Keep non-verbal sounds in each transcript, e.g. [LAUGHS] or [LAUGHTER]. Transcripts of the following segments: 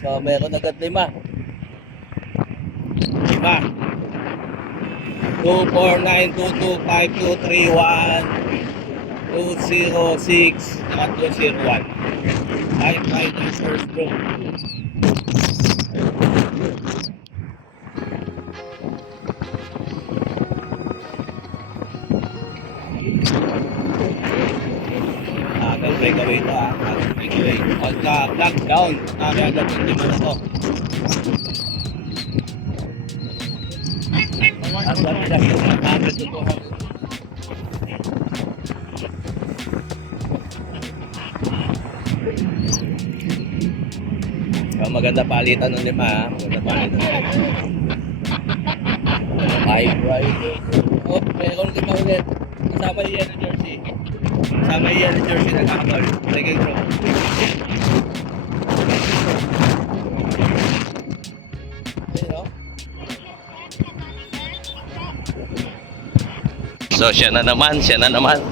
So, meron agad lima. Lima. 249225231 206 at 201. Five riders first group. Breakaway ah. Agal breakaway. Pagka flag down, kaya agad yung lima na to. At what is that? 100 to 200. So, maganda palitan ng lima ha. Maganda palitan ng lima. Five rider. Oh, meron lima ulit. Kasama yung yellow jersey. Kasama yung yellow jersey na kakabal. Second row. Ayun, oh. So siya na naman, siya na naman.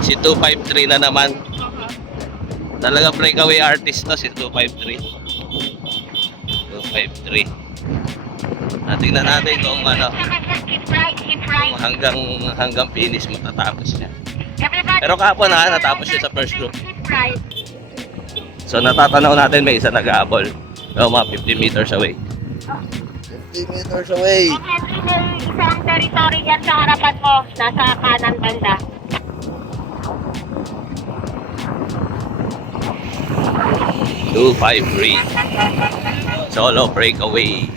Si 253 na naman. Talaga breakaway artist to si 253. 253. Ah, tingnan natin kung ano, kung hanggang hanggang finish matatapos niya. Pero kahapon ha, natapos siya sa first group. So natatanaw natin may isa nag-aabol. So, mga 50 meters away. 50 meters away. Henry, may isang territory yan sa harapan mo, nasa kanan banda. Two five three. Solo breakaway.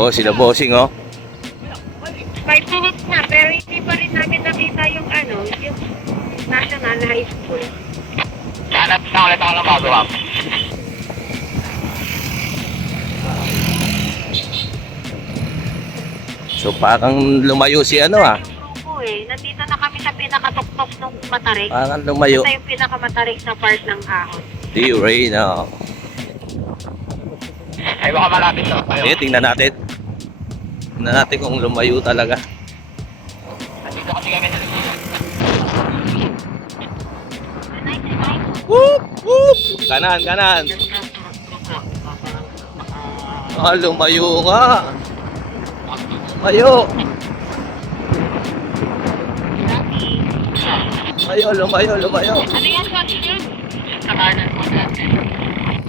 Oh, sila bossing oh. 5 minutes na, pero hindi pa rin namin nakita yung ano, yung National High School. Hanap na ulit ako ng bago, ma'am. So parang lumayo si ano ah. Grupo eh, nandito na kami sa pinakatuktok ng matarik. Parang lumayo. Ito yung pinakamatarik na part ng ahon. T-Ray na. Ay, baka malapit to. Ayun. Sige, tingnan natin. Tingnan natin kung lumayo talaga. Nandito kasi kami sa. Whoop! Whoop! Kanan, kanan. Ah, lumayo nga. Lumayo. Lumayo, lumayo, lumayo. Ano yan, Coach kanan mo natin.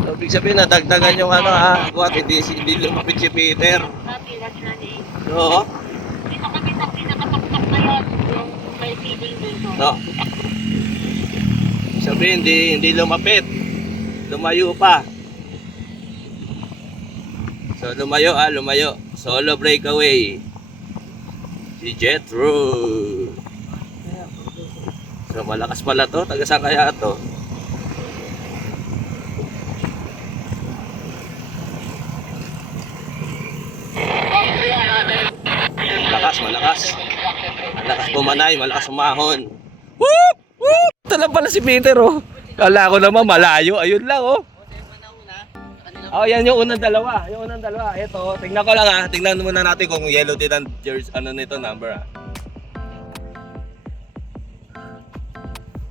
So, ibig sabihin, nadagdagan yung ano ha. What, hindi, hindi lumapit si Peter. So, Dito kami sa pinakatuktok ngayon, yung may feeding dito. Ibig Sabihin, hindi, hindi lumapit. Lumayo pa. So, lumayo ah, lumayo. Solo breakaway. Si Jethro. So, malakas pala to. Taga saan kaya to? Malakas, malakas. Malakas pumanay, malakas umahon. Whoop! Whoop! Talang pala si Peter, oh. Kala ko naman malayo. Ayun lang, oh. Oh, yan yung unang dalawa. Yung unang dalawa. Ito, tingnan ko lang ah. Tingnan muna natin kung yellow din ang jersey, ano nito, number ah.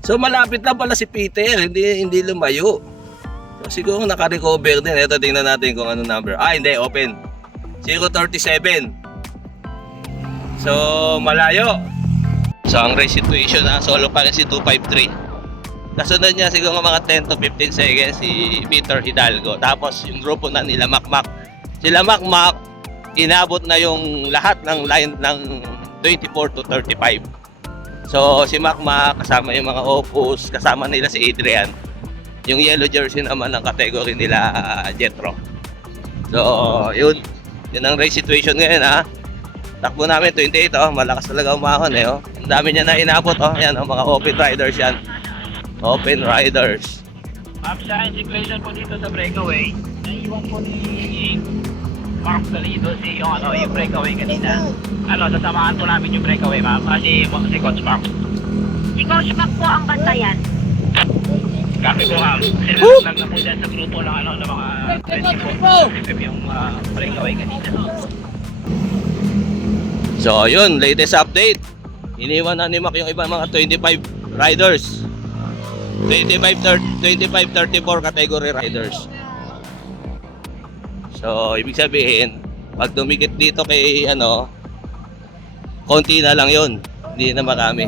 So malapit lang pala si Peter, hindi hindi lumayo. So, siguro naka-recover din. Ito tingnan natin kung ano number. Ah, hindi, open. 037. So, malayo. So, ang race situation na solo pa rin si 253. Kasunod niya siguro mga 10 to 15 seconds si Peter Hidalgo. Tapos yung grupo na nila Makmak. Sila Makmak, inabot na yung lahat ng line ng 24 to 35. So, si Makmak, kasama yung mga Opus, kasama nila si Adrian. Yung yellow jersey naman ng category nila ah, Jetro. So, yun. Yun ang race situation ngayon ha. Takbo namin 28 oh, malakas talaga umahon eh oh. Ang dami niya na inabot oh. Yan ang mga open riders yan. Open riders. Ma'am, sa situation po dito sa breakaway, naiwan po ni Mark Salido si yung ano, yung breakaway kanina. Ano, sasamahan po namin yung breakaway, ma'am. Ah, si, si Coach Mark. Si Coach Mac po ang bantayan. Copy po, ma'am. Sinunod lang na po dyan sa grupo ng ano, ng mga 24 yung uh, breakaway kanina. So, yun, latest update. Iniwan na ni Mac yung ibang mga 25 riders. 25, 25, 34 category riders. So, ibig sabihin, pag dumikit dito kay ano, konti na lang yon Hindi na marami.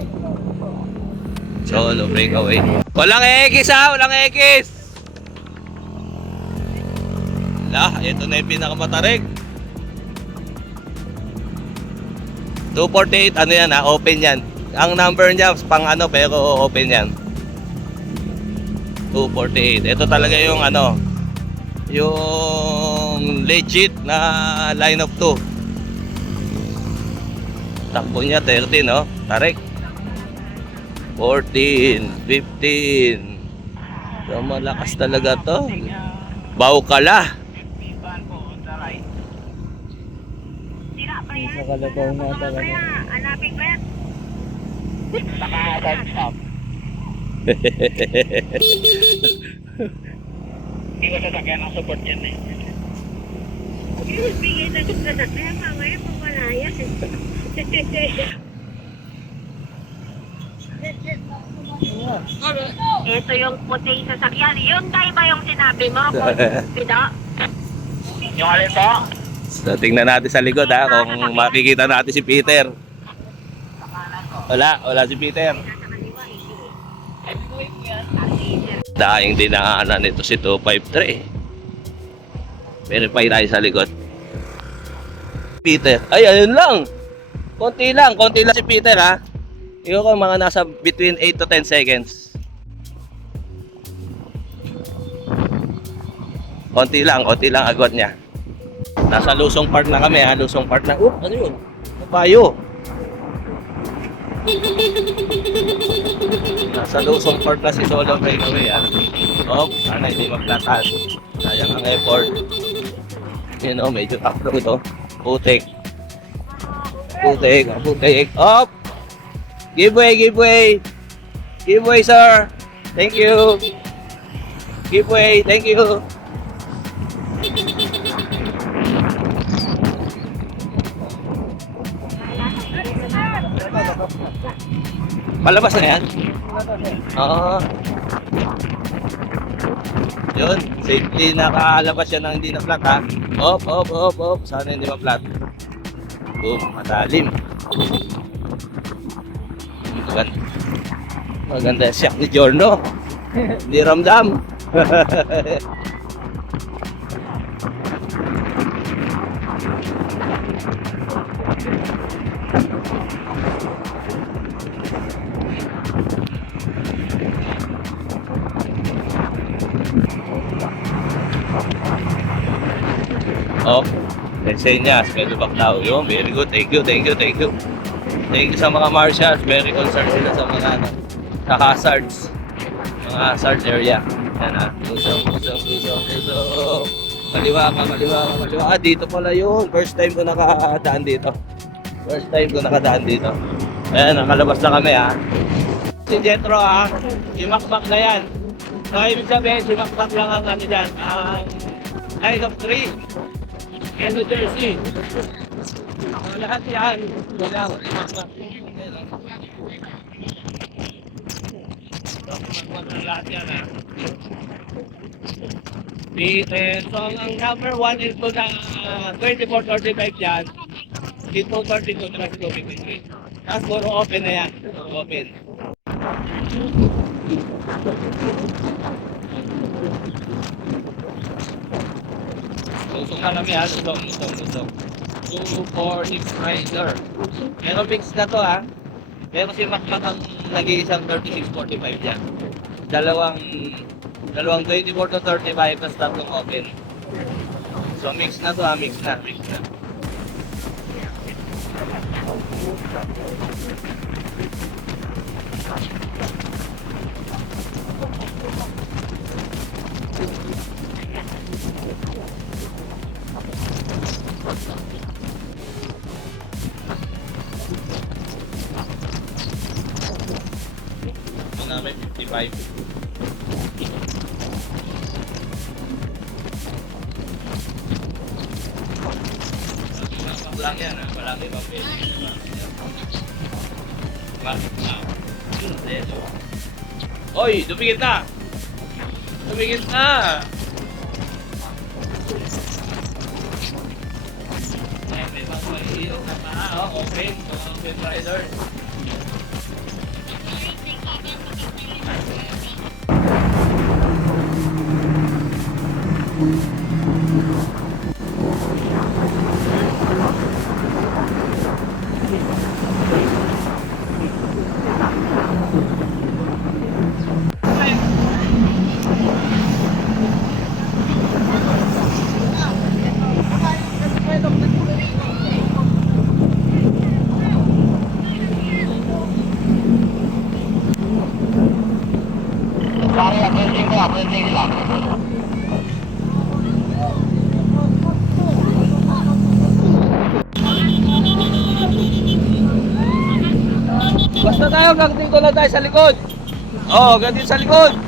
Solo breakaway. Walang X ha! Walang X! Lah, ito na yung pinakamatarik. 248, ano yan ha? Open yan. Ang number niya, pang ano, pero open yan. 248. Ito talaga yung ano, yung legit na line of 2. Takbo niya 30, no? Tarik. 14, 15. So, malakas talaga to. Baukala. Barko on the right. Sira pa yan. Sa kalabaw nga Mga talaga. hanapin ko yan. Naka-time stop. [LAUGHS] Hindi ko sasakyan ng support yan eh. Yung bigay na na kaya mamaya kung wala yan. [LAUGHS] Ito yung puting sasakyan. Yun tayo ba yung sinabi mo? [LAUGHS] Pida? Yung alin po? So, tingnan natin sa likod ha, kung makikita natin si Peter. Wala, wala si Peter. Daing dinaanan nito si 253. Verify tayo sa likod. Peter. Ay, ayun lang. Konti lang, konti lang si Peter ha. Ikaw ko mga nasa between 8 to 10 seconds. Konti lang, konti lang agwat niya. Nasa Lusong Park na kami ha, Lusong Park na. Oh, ano yun? Kabayo. Nasa Lusong Park na si Solo Breakaway ha. Oh, sana hindi magplatan. Sayang ang effort. Yun oh, medyo taklo ito. Putik. Putik, ang putik. Up! Give way. Give way, sir. Thank you. Give way, thank you. Palabas na yan? Oo. Yun, safely nakalabas siya ng hindi na flat ha. Op, op, op, op. Sana hindi ma-flat. Boom, matalim. Maganda. Maganda siyak ni Giorno. Hindi ramdam. [LAUGHS] Resenyas, medyo baklaw yun. Very good. Thank you, thank you, thank you. Thank you sa mga marshals. Very concerned sila sa mga ano, sa hazards. Mga hazards area. Yan ha. Lusong, lusong, lusong, lusong. Kaliwa ka, kaliwa ka, kaliwa. Ah, dito pala yun. First time ko nakadaan dito. First time ko nakadaan dito. Ayan, nakalabas na kami ha. Si Jetro ha. Si Makmak na yan. So, ibig sabihin, si Makmak lang ang ano dyan. Ang line of three. Yan New Jersey. Ako lahat yan. Wala. Lahat ah. So number one is to na 24-35 yan. Dito 32 trust ko 53. Tapos puro open na yan. Open. Lusong na kami ha, lusong, lusong, lusong. 2, 4, 6 rider. Pero fix na to ha. Pero si Makmak ang nag-iisang 36-45 dyan. Dalawang, dalawang 24 to 35 tapos tatlong open. So mix na to ha, mix na, mix na. Ito namin 55. Lapak lang yan ha. Oy, dumikit na! Dumikit na! May mga mahihirap na paa, oh, open, rider. Pare, approaching ko, approaching lang. Hanggang dito lang tayo sa likod. Oh, hanggang dito sa likod.